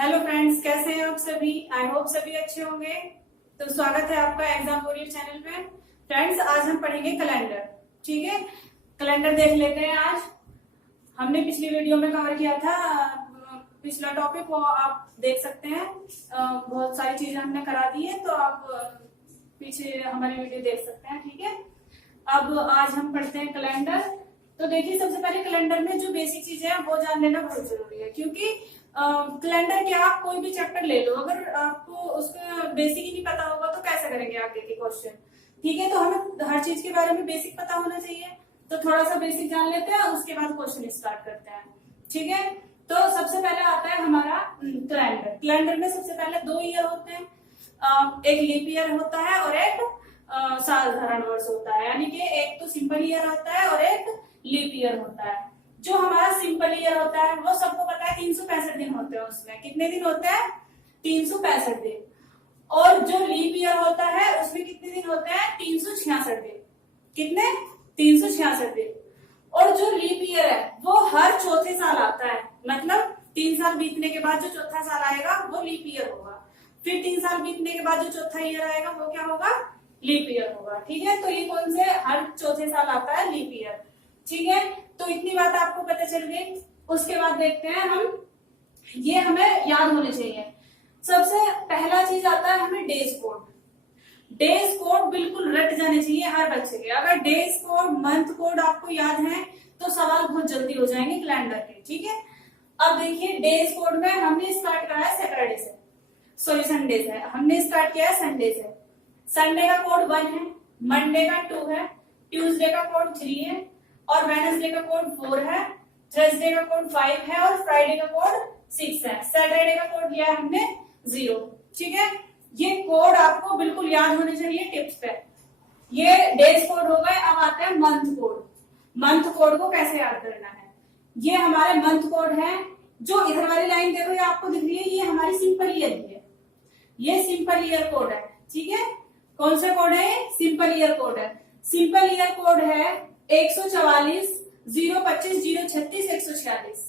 Hello friends, कैसे हैं आप सभी। आई होप सभी अच्छे होंगे। तो स्वागत है आपका एग्जाम वॉरियर चैनल पे। फ्रेंड्स, आज हम पढ़ेंगे कैलेंडर। ठीक है, कैलेंडर देख लेते हैं। आज हमने पिछली वीडियो में कवर किया था पिछला टॉपिक, वो आप देख सकते हैं। बहुत सारी चीजें हमने करा दी है, तो आप पीछे हमारी वीडियो देख सकते हैं। ठीक है, अब आज हम पढ़ते हैं कैलेंडर। तो देखिए, सबसे पहले कैलेंडर में जो बेसिक चीजें हैं वो जान लेना बहुत जरूरी है, क्योंकि कैलेंडर क्या, आप कोई भी चैप्टर ले लो, अगर आपको उसका बेसिक ही नहीं पता होगा तो कैसे करेंगे आगे के क्वेश्चन। ठीक है, तो हमें हर चीज के बारे में बेसिक पता होना चाहिए। तो थोड़ा सा बेसिक जान लेते हैं, उसके बाद क्वेश्चन स्टार्ट करते हैं। ठीक है, तो सबसे पहले आता है हमारा कैलेंडर। कैलेंडर में सबसे पहले 2 ईयर होते हैं, एक लीप ईयर होता है और एक साधारण वर्ष होता है। यानी कि एक तो सिंपल ईयर होता है और एक लीप ईयर होता है। जो हमारा सिंपल ईयर होता है वो सबको पता है 365 दिन होते हैं। उसमें कितने दिन होते हैं? 365 दिन। और जो लीप ईयर होता है उसमें कितने दिन होते हैं? 366 दिन। कितने? 366 दिन। और जो लीप ईयर है वो हर चौथे साल आता है, मतलब 3 साल बीतने के बाद जो चौथा साल आएगा वो लीप ईयर होगा। फिर 3 साल बीतने के बाद जो चौथा ईयर आएगा वो क्या होगा? लीप ईयर होगा। ठीक है, तो ये कौन से हर चौथे साल आता है? Leap year. ठीक है, तो इतनी बात आपको पता चल गई। उसके बाद देखते हैं हम, ये हमें याद होने चाहिए। सबसे पहला चीज आता है हमें डेज कोड। डेज कोड बिल्कुल रट जाने चाहिए हर बच्चे के। अगर डेज कोड, मंथ कोड आपको याद है तो सवाल बहुत जल्दी हो जाएंगे कैलेंडर के। ठीक है, अब देखिए, डेज कोड में हमने स्टार्ट करा है सैटरडे से, सॉरी संडे से। हमने स्टार्ट किया है संडे से। संडे का कोड 1 है, मंडे का 2 है, ट्यूसडे का कोड 3 है, और वेडनेसडे का कोड 4 है, थर्सडे का कोड 5 है, और फ्राइडे का कोड 6 है। सैटरडे का कोड लिया है हमने 0। ठीक है, ये कोड आपको बिल्कुल याद होने चाहिए टिप्स पे। ये डेज कोड हो गए। अब आता है मंथ कोड। मंथ कोड को कैसे याद करना है? ये हमारे मंथ कोड है। जो इधर वाली लाइन देखो, ये आपको दिख रही है, ये हमारी सिंपल ईयर की है। ये सिंपल ईयर कोड है। ठीक है, कौन सा कोड है? सिंपल ईयर कोड है। सिंपल ईयर कोड है 144 025 036 146।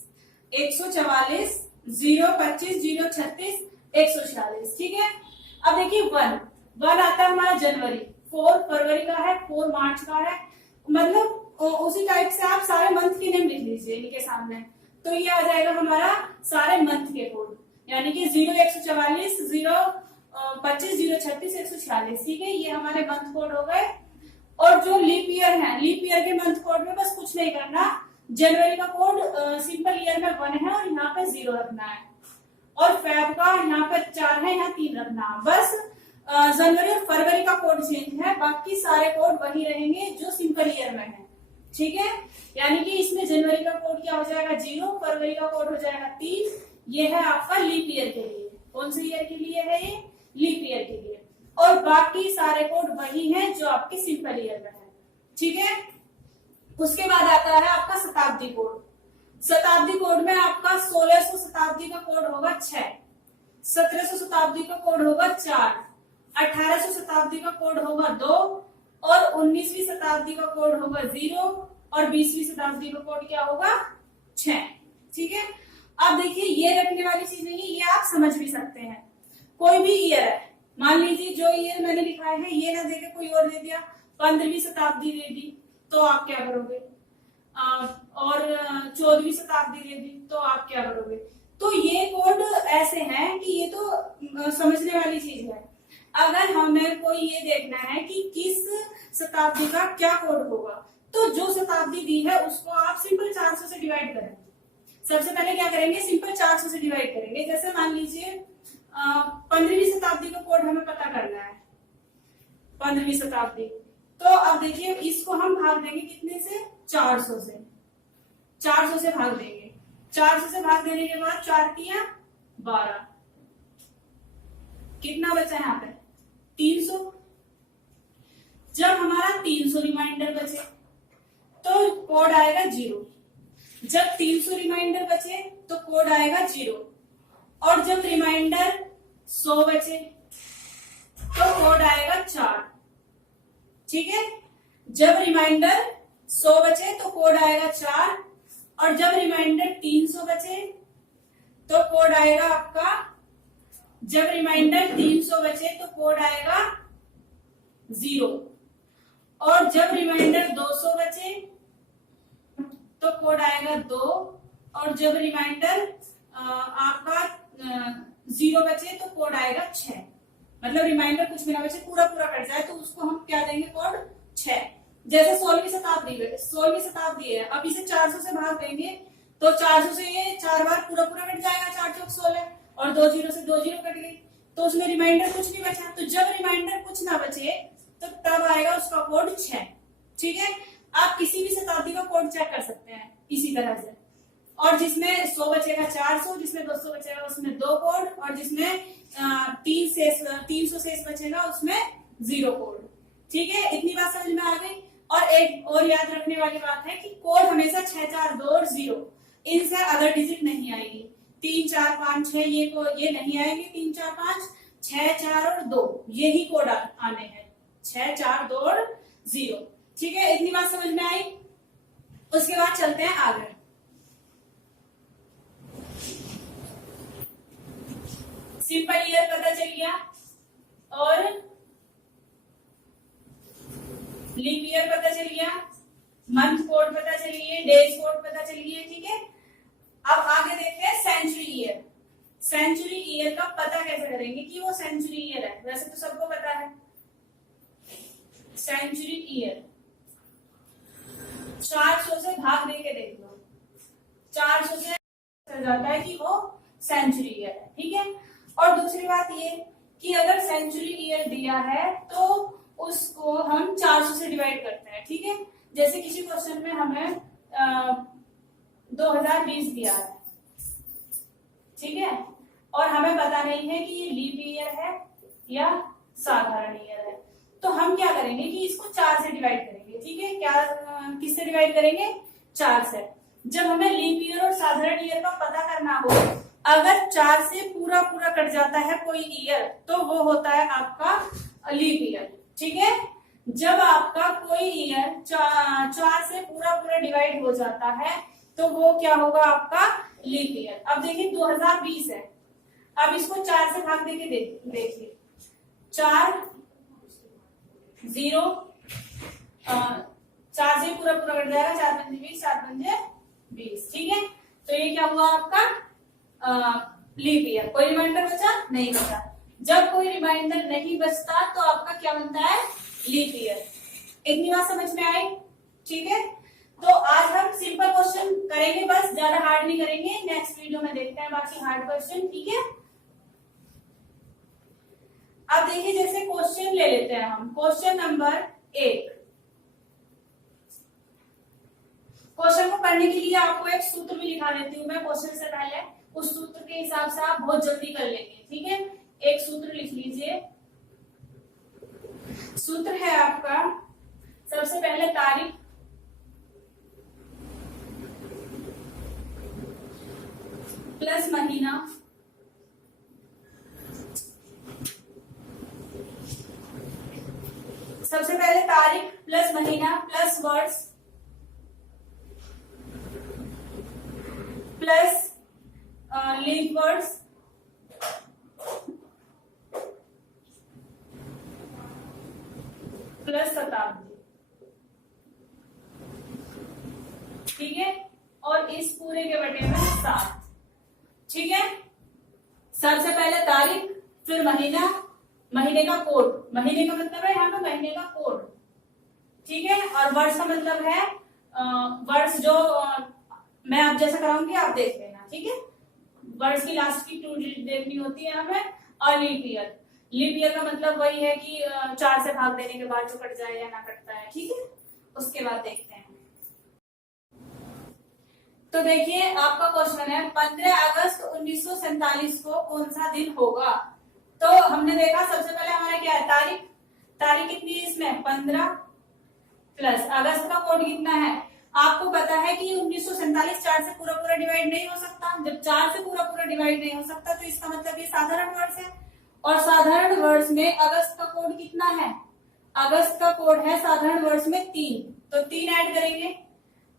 144 025 036 146। ठीक है, अब देखिए 1 आता है हमारा जनवरी, 4 फरवरी का है, 4 मार्च का है। मतलब उसी टाइप से आप सारे मंथ के नेम लिख लीजिए इनके सामने, तो ये आ जाएगा हमारा सारे मंथ के कोड। यानी कि 0 144 025 036 146। ठीक है, ये हमारे मंथ कोड हो गए। और जो लीप ईयर है, लीप ईयर के मंथ कोड में बस कुछ नहीं करना। जनवरी का कोड सिंपल ईयर में 1 है और यहाँ पे 0 रखना है, और फेब का यहाँ पे 4 है, यहाँ 3 रखना है। बस जनवरी और फरवरी का कोड चेंज है, बाकी सारे कोड वही रहेंगे जो सिंपल ईयर में है। ठीक है, यानी कि इसमें जनवरी का कोड क्या हो जाएगा? 0, फरवरी का कोड हो जाएगा 3। ये है आपका लीप ईयर के लिए। कौन से ईयर के लिए है ये? लीप ईयर के लिए। और बाकी सारे कोड वही हैं जो आपके सिंपल ईयर में है। ठीक है, उसके बाद आता है आपका शताब्दी कोड। शताब्दी कोड में आपका 1600 शताब्दी का कोड होगा 6, 1700 शताब्दी का कोड होगा 4, 1800 शताब्दी का कोड होगा 2, और 19वीं शताब्दी का कोड होगा 0, और 20वीं शताब्दी का कोड क्या होगा? 6। ठीक है, अब देखिए, ये रखने वाली चीज नहीं है, ये आप समझ भी सकते हैं। कोई भी ईयर है, मान लीजिए जो ईयर मैंने लिखा है ये ना देके कोई और दे दिया, 15वीं शताब्दी दे दी, तो आप क्या करोगे? और 14वीं शताब्दी दे दी, तो आप क्या करोगे? तो ये कोड ऐसे हैं कि ये तो समझने वाली चीज है। अगर हमें कोई ये देखना है कि किस शताब्दी का क्या कोड होगा, तो जो शताब्दी दी है उसको आप सिंपल 400 से डिवाइड करें। सबसे पहले क्या करेंगे? सिंपल 400 से डिवाइड करेंगे। जैसे मान लीजिए 15वीं शताब्दी का कोड हमें पता करना है, 15वीं शताब्दी। तो अब देखिए, इसको हम भाग देंगे कितने से? 400 से। 400 से भाग देंगे। 400 से भाग देने के बाद 4 तिया 12, कितना बचा यहाँ पे? 300। जब हमारा 300 रिमाइंडर बचे तो कोड आएगा 0। जब 300 रिमाइंडर बचे तो कोड आएगा 0, और जब रिमाइंडर 100 बचे तो कोड आएगा 4। ठीक है, जब रिमाइंडर 100 बचे तो कोड आएगा 4, और जब रिमाइंडर 300 बचे तो कोड आएगा आपका, जब रिमाइंडर 300 बचे तो कोड आएगा 0, और जब रिमाइंडर 200 बचे तो कोड आएगा 2, और जब रिमाइंडर आपका 0 बचे तो कोड आएगा 6। मतलब रिमाइंडर कुछ भी ना बचे, पूरा पूरा कट जाए तो उसको हम क्या देंगे, कोड 6। जैसे 16वीं शताब्दी है, अब इसे 400 से भाग देंगे तो 400 से ये 4 बार पूरा पूरा कट जाएगा, 4 चौक 16, और 2 जीरो से 2 जीरो कट गई, तो उसमें रिमाइंडर कुछ नहीं बचा। तो जब रिमाइंडर कुछ ना बचे तो तब आएगा उसका कोड 6। ठीक है, आप किसी भी शताब्दी का कोड चेक कर सकते हैं इसी तरह से। और जिसमें 100 बचेगा 400, जिसमें 200 बचेगा उसमें 2 कोड, और जिसमें 300 शेष बचेगा उसमें 0 कोड। ठीक है, इतनी बात समझ में आ गई। और एक और याद रखने वाली बात है कि कोड हमेशा 6 4 2 और 0, इनसे अदर डिजिट नहीं आएगी। 3 4 5 6 ये नहीं आएंगे, 3 4 5 6 4 और 2 यही कोड आने हैं, 6 4 2 और 0। ठीक है, इतनी बात समझ में आई। उसके बाद चलते हैं आगे। सिंपल ईयर पता चल गया, और लीप ईयर पता चल गया, मंथ कोड पता चल गए, डेज कोड पता चल गए। ठीक है, अब आगे देखते हैं सेंचुरी ईयर। सेंचुरी ईयर का पता कैसे करेंगे कि वो सेंचुरी ईयर है, वैसे तो सबको पता है। सेंचुरी ईयर 400 से भाग दे के देख लो, 400 से जाता है कि वो सेंचुरी ईयर है। ठीक है, और दूसरी बात ये कि अगर सेंचुरी ईयर दिया है तो उसको हम 400 से डिवाइड करते हैं। ठीक है, जैसे किसी क्वेश्चन में हमें 2020 दिया है, ठीक है, और हमें पता नहीं है कि ये लीप ईयर है या साधारण ईयर है, तो हम क्या करेंगे कि इसको 4 से डिवाइड करेंगे। ठीक है, क्या किससे डिवाइड करेंगे, 4 से। जब हमें लीप ईयर और साधारण ईयर का पता करना हो, अगर 4 से पूरा पूरा कट जाता है कोई ईयर तो वो होता है आपका लीप ईयर। ठीक है, जब आपका कोई ईयर 4 से पूरा पूरा डिवाइड हो जाता है तो वो क्या होगा, आपका लीप ईयर। अब देखिए 2020 है, अब इसको 4 से भाग देके देखिए, 4 0 4 से पूरा पूरा कट जाएगा, 4 पंजे 20, 4 पंजे 20। ठीक है, तो ये क्या हुआ आपका लीप ईयर। कोई रिमाइंडर बचा नहीं बचा। जब कोई रिमाइंडर नहीं बचता तो आपका क्या बनता है, लीप ईयर। इतनी बात समझ में आई। ठीक है, तो आज हम सिंपल क्वेश्चन करेंगे, बस ज्यादा हार्ड नहीं करेंगे। नेक्स्ट वीडियो में देखते हैं बाकी हार्ड क्वेश्चन। ठीक है, अब देखिए जैसे क्वेश्चन ले लेते हैं हम, क्वेश्चन नंबर 1। क्वेश्चन को पढ़ने के लिए आपको एक सूत्र भी लिखा देती हूँ मैं क्वेश्चन से पहले, उस सूत्र के हिसाब से आप बहुत जल्दी कर लेंगे। ठीक है, एक सूत्र लिख लीजिए। सूत्र है आपका, सबसे पहले तारीख प्लस महीना सबसे पहले तारीख प्लस महीना प्लस वर्ष प्लस लीप वर्ष प्लस शताब्दी। ठीक है, और इस पूरे के बटे में 7। ठीक है, सबसे पहले तारीख, फिर महीना, महीने का कोड, महीने का मतलब है यहाँ पे महीने का कोड। ठीक है, और वर्ष का मतलब है वर्ष जो मैं आप जैसा कराऊंगी आप देख लेना। ठीक है, वर्ष की लास्ट की 2 डिजिट देखनी होती है हमें। और लीप ईयर, लीप ईयर का मतलब वही है कि 4 से भाग देने के बाद जो कट जाए या ना कटता है। ठीक है, उसके बाद देखते हैं। तो देखिए आपका क्वेश्चन है 15 अगस्त 1947 को कौन सा दिन होगा। तो हमने देखा सबसे पहले हमारा क्या है, तारीख। तारीख कितनी है इसमें, 15 प्लस अगस्त का कोड कितना है। आपको पता है कि 1947 4 से पूरा पूरा डिवाइड नहीं हो सकता। जब 4 से पूरा पूरा डिवाइड नहीं हो सकता तो इसका मतलब ये साधारण वर्ष है, और साधारण वर्ष में अगस्त का कोड कितना है, अगस्त का कोड है साधारण वर्ष में 3, तो 3 ऐड करेंगे।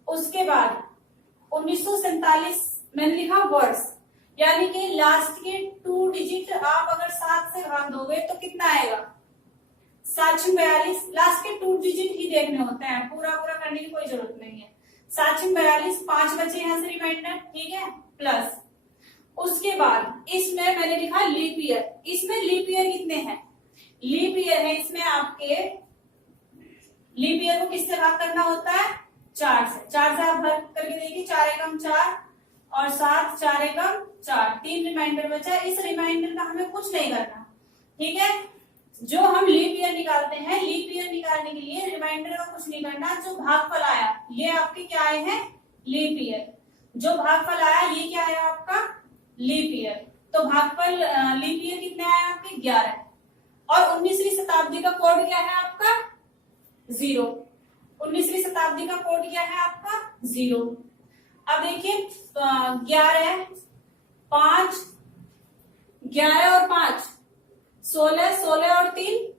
उसके बाद 1947 मैंने लिखा वर्ष, यानी कि लास्ट के 2 डिजिट आप अगर 7 से भाग दोगे तो कितना आएगा? 742। लास्ट के 2 डिजिट ही देखने होते हैं, पूरा पूरा करने की कोई जरूरत नहीं है। 742, 5 बचे यहाँ से रिमाइंडर, ठीक है, प्लस उसके बाद इसमें मैंने लिखा लीप ईयर। इसमें लीप ईयर कितने हैं? लीप ईयर है इसमें आपके, लीप ईयर को किससे भाग करना होता है? 4 से। 4 से आप भाग करके देखिए, 4 एकम 4 और 7, 4 एकम 4, 3 रिमाइंडर बचा। इस रिमाइंडर का हमें कुछ नहीं करना, ठीक है। जो हम लीप ईयर निकालते हैं, लीप ईयर निकालने के लिए रिमाइंडर का कुछ नहीं करना। जो भागफल आया ये आपके क्या आए हैं? Leap year. जो भागफल आया ये क्या आया आपका? Leap year. तो भागफल लीप ईयर कितने आए आपके? 11। और 19वीं शताब्दी का कोड क्या है आपका? 0। 19वीं शताब्दी का कोड क्या है आपका? 0। अब देखिए 11, 5, 11 और 5 16, 16 और 3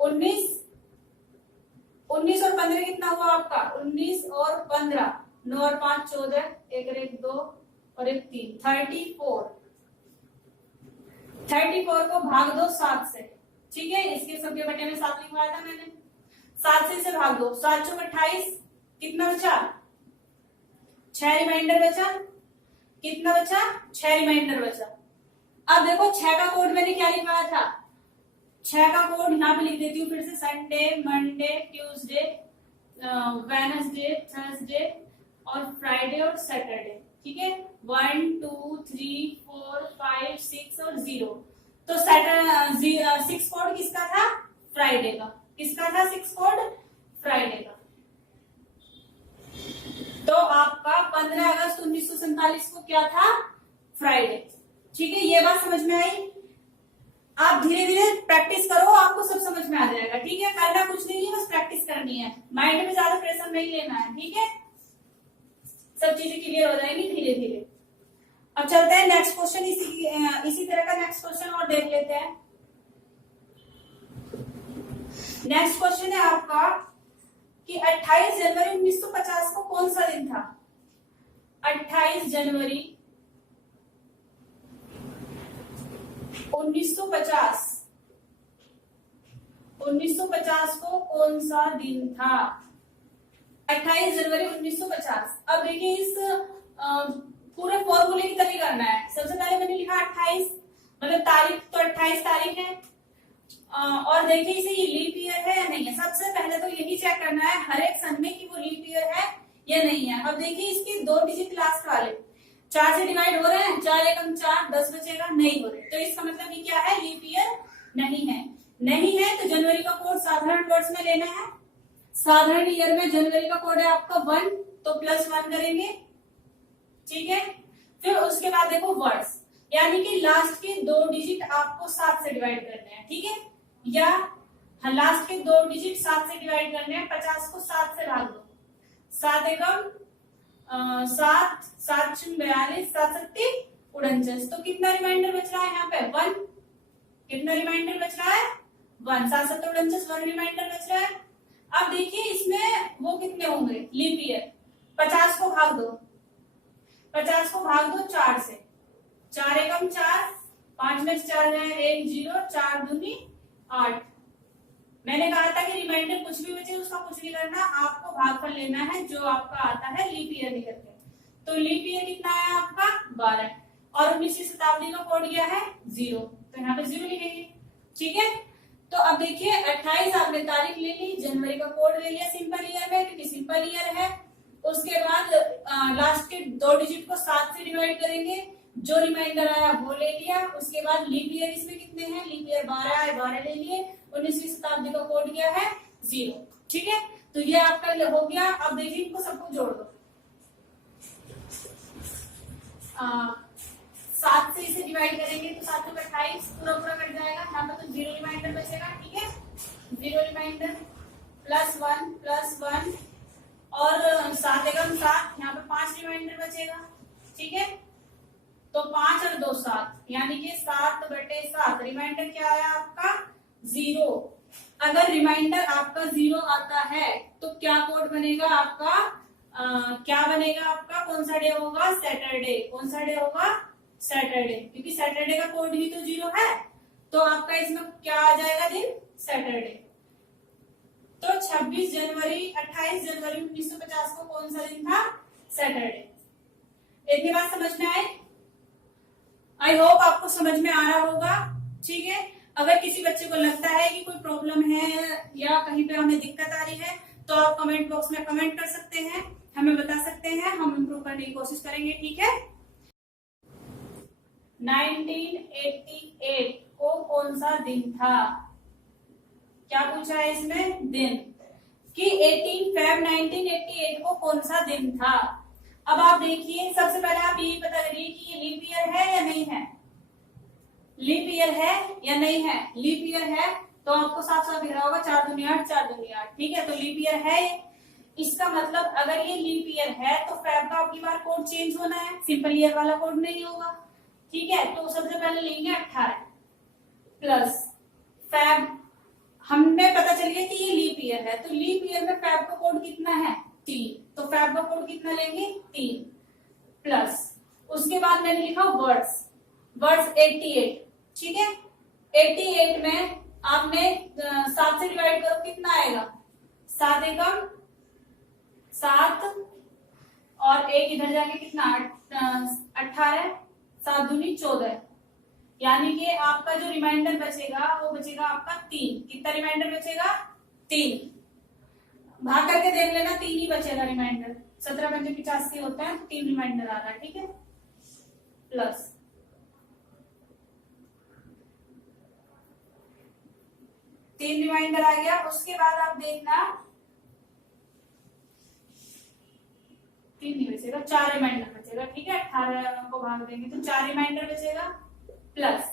19, 19 और 15 कितना हुआ आपका? 19 और 15, 9 और 5 14, 1 और 1 2 और 1 3, 34। 34 को भाग दो 7 से, ठीक है। इसके सबके बटे में 7 लिखवाया था मैंने। 7 से इसे भाग दो, 7 चौक 28, कितना बचा? 6 रिमाइंडर बचा। कितना बचा? 6 रिमाइंडर बचा। अब देखो 6 का कोड मैंने क्या लिखवाया था? 6 का कोड यहाँ पे लिख देती हूँ फिर से। Sunday, Monday, Tuesday, Wednesday, Thursday और फ्राइडे और सैटरडे, ठीक है। 1 2 3 4 5 6 और 0। तो सैटरडे 6 कोड किसका था? फ्राइडे का। किसका था 6 कोड? फ्राइडे का। तो आपका 15 अगस्त 1947 को क्या था? फ्राइडे, ठीक है। ये बात समझ में आई? आप धीरे धीरे प्रैक्टिस करो, आपको सब समझ में आ जाएगा, ठीक है। करना कुछ नहीं है, बस प्रैक्टिस करनी है, माइंड में ज्यादा प्रेशर नहीं लेना है, ठीक है। सब चीजें क्लियर हो जाएंगी धीरे धीरे। अब चलते हैं नेक्स्ट क्वेश्चन। इसी तरह का नेक्स्ट क्वेश्चन और देख लेते हैं। नेक्स्ट क्वेश्चन है आपका कि 28 जनवरी 1950 को कौन सा दिन था? 28 जनवरी 1950 को कौन सा दिन था? 28 जनवरी 1950। अब देखिए इस पूरे फॉर्मूले की तरह करना है। सबसे पहले मैंने लिखा 28, मतलब तारीख, तो 28 तारीख है। और देखिए इसे ये लीप ईयर है या नहीं है। सबसे पहले तो यही चेक करना है हर एक सन में कि वो लीप ईयर है या नहीं है। अब देखिए इसके 2 डिजिट लास्ट वाले 4 से डिवाइड हो रहे हैं, 4 एकम 4, 10 बचेगा, नहीं हो रहे। तो इसका मतलब ये क्या है? लीप ईयर नहीं है। नहीं है तो जनवरी का कोड साधारण वर्ड्स में लेना है। साधारण ईयर में जनवरी का कोड है आपका 1, तो +1 करेंगे, ठीक है। फिर उसके बाद देखो वर्ड्स, यानी कि लास्ट के 2 डिजिट आपको 7 से डिवाइड करने हैं, ठीक है। या लास्ट के 2 डिजिट 7 से डिवाइड करने हैं। 50 को 7 से भाग दो, 7 एकम 7, 7 42, 7 सत्ती 49। तो कितना रिमाइंडर बच रहा है यहाँ पे? 1। कितना रिमाइंडर बच रहा है? 1। 7 7 49, 1 रिमाइंडर बच रहा है। अब देखिए इसमें वो कितने होंगे लीप ईयर? 50 को भाग दो, 50 को भाग दो 4 से, 4 एकम 4, 5 में 4 है 1 0, 4 दूनी 8। मैंने कहा था कि रिमाइंडर कुछ भी बचे उसका कुछ नहीं करना, आपको भागफल लेना है जो आपका आता है लीप ईयर निकल के। तो लीप ईयर कितना है आपका? 12। और 19वीं शताब्दी का कोड क्या है? 0, तो यहाँ पे 0 लिखेंगे, ठीक है। तो अब देखिए 28 आपने तारीख ले ली, जनवरी का कोड ले लिया सिंपल ईयर में क्योंकि सिंपल ईयर है। उसके बाद लास्ट के 2 डिजिट को 7 से डिवाइड करेंगे, जो रिमाइंडर आया वो ले लिया। उसके बाद लीप ईयर इसमें कितने हैं? लीप ईयर 12 है, 12 ले लिए। 19वीं शताब्दी का कोड क्या है? 0, ठीक है। तो ये आपका हो गया। अब देखिए इनको सबको जोड़ दो। 7 से इसे डिवाइड करेंगे तो 7 को 28 पूरा पूरा कट जाएगा। यहाँ पर तो 0 रिमाइंडर बचेगा, ठीक है। 0 रिमाइंडर +1 और 7 एकम 7, यहाँ पे 5 रिमाइंडर बचेगा, ठीक है। तो 5 और 2 7, यानी कि 7/7। रिमाइंडर क्या आया आपका? 0। अगर रिमाइंडर आपका 0 आता है तो क्या कोड बनेगा आपका? क्या बनेगा आपका? कौन सा डे होगा? सैटरडे। कौन सा डे होगा? सैटरडे, क्योंकि सैटरडे का कोड ही तो 0 है, तो आपका इसमें क्या आ जाएगा दिन? सैटरडे। तो 26 जनवरी 28 जनवरी 1950 को कौन सा दिन था? सैटरडे। इतनी बात समझ में आई? आई होप आपको समझ में आ रहा होगा। ठीक है, अगर किसी बच्चे को लगता है कि कोई प्रॉब्लम है या कहीं पे हमें दिक्कत आ रही है तो आप कमेंट बॉक्स में कमेंट कर सकते हैं, हमें बता सकते हैं, हम इम्प्रूव करने की कोशिश करेंगे। ठीक है। 1988 को कौन सा दिन था? क्या पूछा है इसमें? दिन, कि 18 फेब 1988 को कौन सा दिन था। अब आप देखिए, सबसे पहले आप ये पता करिए कि ये लीप ईयर है या नहीं है। लीप ईयर है या नहीं है? लीप ईयर है तो आपको साफ साफ दिख रहा होगा 4 दूनी 8, 4 दूनी 8। ठीक है, तो लीप ईयर है। इसका मतलब अगर ये लीप ईयर है तो फेब का अगली बार कोड चेंज होना है, सिंपल ईयर वाला कोड नहीं होगा। ठीक है, तो सबसे पहले लेंगे 18 प्लस फेब, हमें पता चल गया कि ये लीप ईयर है, तो लीप ईयर में फेब का कोड कितना है? 3, तो फेब का कोड कितना लेंगे? 3 प्लस, उसके बाद मैंने लिखा वर्ड्स 88। ठीक है, 88 में आपने 7 से डिवाइड करो, कितना आएगा? 7 एकम 7 और 1 इधर जाके कितना? 18, 7 दूनी 14, यानी कि आपका जो रिमाइंडर बचेगा वो बचेगा आपका 3। कितना रिमाइंडर बचेगा? 3। भाग करके देख लेना, 3 ही बचेगा रिमाइंडर। 17 पंजे 85 होता है, 3 रिमाइंडर आ रहा है। ठीक है, प्लस 3 रिमाइंडर आ गया। उसके बाद आप देखना 3 नहीं बचेगा, 4 रिमाइंडर बचेगा। ठीक है, 18 को भाग देंगे तो 4 रिमाइंडर बचेगा प्लस,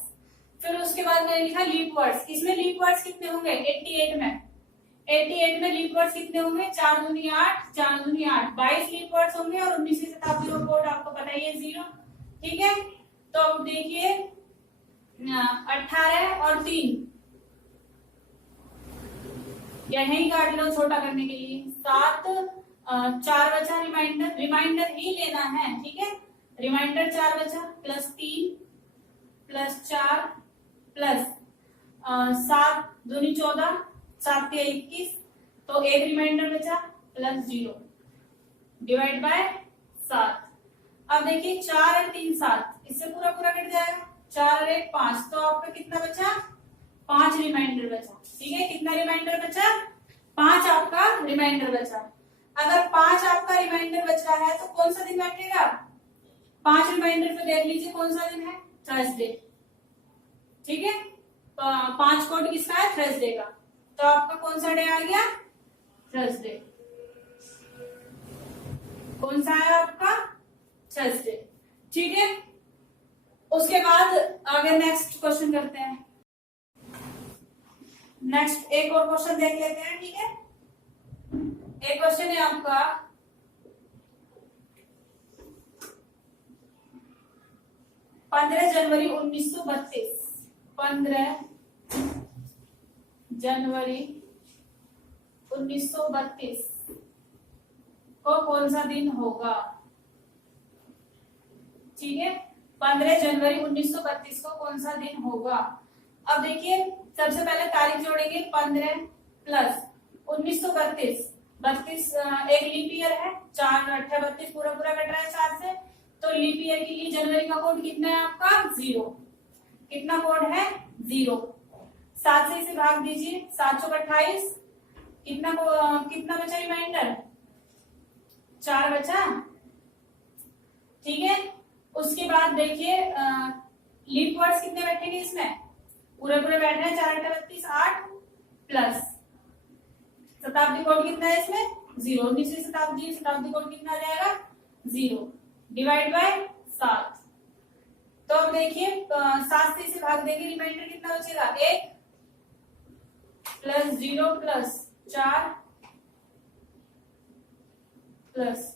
फिर उसके बाद मैंने लिखा लीप वर्ड्स। इसमें लीप वर्ड्स कितने होंगे? 88 में लीप वर्ड्स कितने होंगे? 4 दूनी 8, 4 दूनी 8, 22 लीप वर्ड्स होंगे और 19वीं शताब्दी का कोड आपको पता ही है 0। ठीक है, तो अब देखिए 18 और 3 यही काट लो छोटा करने के लिए। 7 4 बचा रिमाइंडर ही लेना है। ठीक है, रिमाइंडर 4 बचा प्लस 3 प्लस 4 प्लस 7 दूनी 14, 7 के 21, तो 1 रिमाइंडर बचा प्लस 0 डिवाइड बाय 7। अब देखिए 4 और 3 7, इससे पूरा पूरा कट जाएगा। 4 और 1 5, तो आपका कितना बचा? 5 रिमाइंडर बचा। ठीक है, कितना रिमाइंडर बचा? 5 आपका रिमाइंडर बचा। अगर 5 आपका रिमाइंडर बच रहा है तो कौन सा दिन बैठेगा? 5 रिमाइंडर पे देख लीजिए कौन सा दिन है? थर्सडे। ठीक है, 5 कोड किसका है? थर्सडे का, तो आपका कौन सा डे आ गया? थर्सडे। कौन सा है आपका? थर्सडे। ठीक है, उसके बाद आगे नेक्स्ट क्वेश्चन करते हैं। नेक्स्ट एक और क्वेश्चन देख लेते हैं। ठीक है, एक क्वेश्चन है आपका 15 जनवरी 1932। 15 जनवरी 1932 को कौन सा दिन होगा? ठीक है, 15 जनवरी 1932 को कौन सा दिन होगा? अब देखिए सबसे पहले तारीख जोड़ेंगे 15 प्लस 1932। 32 एक लीप ईयर है, 4 8 32 पूरा पूरा कट रहा है 4 से, तो लीप ईयर के लिए जनवरी का कोड कितना है आपका? 0। कितना कोड है? 0। 7 से इसे भाग दीजिए, 7 चौक 28, कितना बचा रिमाइंडर? 4 बचा। ठीक है, उसके बाद देखिए लीप वर्ड्स कितने बैठेंगे इसमें? पूरे पूरे बैठ रहे हैं, 4 8 32 8 प्लस शताब्दी कोड कितना है इसमें? 0। 19वीं शताब्दी कोड कितना आ जाएगा? 0 डिवाइड बाय 7। तो अब देखिए 7 से इसे भाग देंगे, रिमाइंडर कितना बचेगा? 1 प्लस 0 प्लस 4 प्लस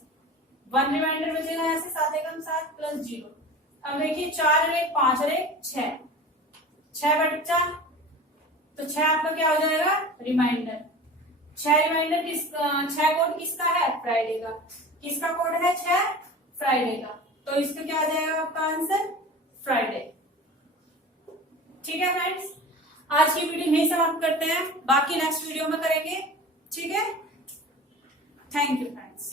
1 रिमाइंडर बचेगा यहाँ से 7 एकम 7 प्लस 0। अब देखिए 4 और 1 5 और 1 6, 6 बचा, तो 6 आपका क्या हो जाएगा? रिमाइंडर। 6 रिमाइंडर 6 कोड किसका है? फ्राइडे का। किसका कोड है? 6 फ्राइडे का। तो इसका क्या आ जाएगा आपका आंसर? फ्राइडे। ठीक है फ्रेंड्स, आज की वीडियो यहीं समाप्त करते हैं, बाकी नेक्स्ट वीडियो में करेंगे। ठीक है, थैंक यू फ्रेंड्स।